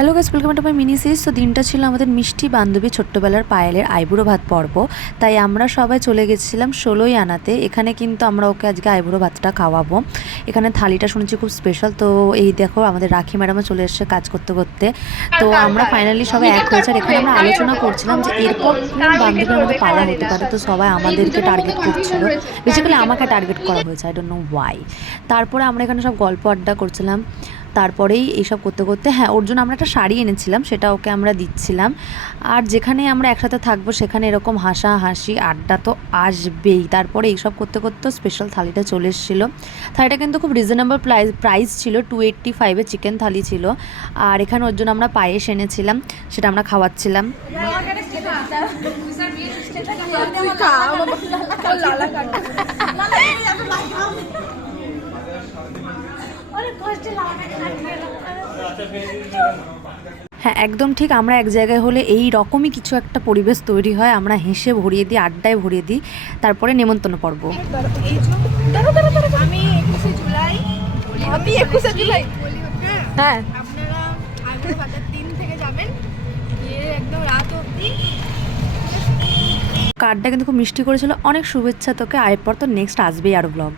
Hello guys, welcome to my mini series. তো দিনটা ছিল আমাদের মিষ্টি বান্ধবী ছোট্টবেলার পায়েলের আইবুড়ো ভাত পর্ব। তাই আমরা সবাই চলে গেছিলাম 16ই আনাতে। এখানে কিন্তু আমরা ওকে আজকে আইবুড়ো ভাতটা খাওয়াবো। এখানে থালিটা শুনেছি খুব স্পেশাল। তো এই দেখো আমাদের রাখি ম্যাডামও চলে এসেছে কাজ করতে করতে। তো আমরা ফাইনালি সবাই এক হয়েছে। আর এখানে আমরা আলোচনা করছিলাম যে এরপর কোন বান্ধবীর আমাদের পালা হতে পারে। তো সবাই আমাদেরকে টার্গেট করছিল, বেসিক্যালি আমাকে টার্গেট করা হয়েছে, আই ডোন্ট নো ওয়াই। তারপরে আমরা এখানে সব গল্প আড্ডা করছিলাম। তারপরেই এইসব করতে করতে ওর জন্য আমরা একটা শাড়ি এনেছিলাম, সেটা ওকে আমরা দিচ্ছিলাম। আর যেখানে আমরা একসাথে থাকবো সেখানে এরকম হাসাহাসি আড্ডা তো আসবেই। তারপরে এইসব করতে করতে স্পেশাল থালিটা চলে এসেছিলো। থালিটা কিন্তু খুব রিজনেবল প্রাইস ছিল, 285-এ চিকেন থালি ছিল। আর এখানে ওর জন্য আমরা পায়েস এনেছিলাম, সেটা আমরা খাওয়াচ্ছিলাম। হ্যাঁ, একদম ঠিক। আমরা এক জায়গায় হলে এই রকমই কিছু একটা পরিবেশ তৈরি হয়। আমরা হেসে ভরিয়ে দিই, আড্ডায় ভরিয়ে দিই। তারপরে নেমন্তন্ন পর্ব। আমি 21শে জুলাই হ্যাঁ আপনারা আইবুড়ো ভাতের দিন থেকে যাবেন, গিয়ে একদম রাত অবধি। কার্ডটা কিন্তু খুব মিষ্টি করেছিল। অনেক শুভেচ্ছা তোকে। এরপর তো নেক্সট আসবেই আরও ব্লগ।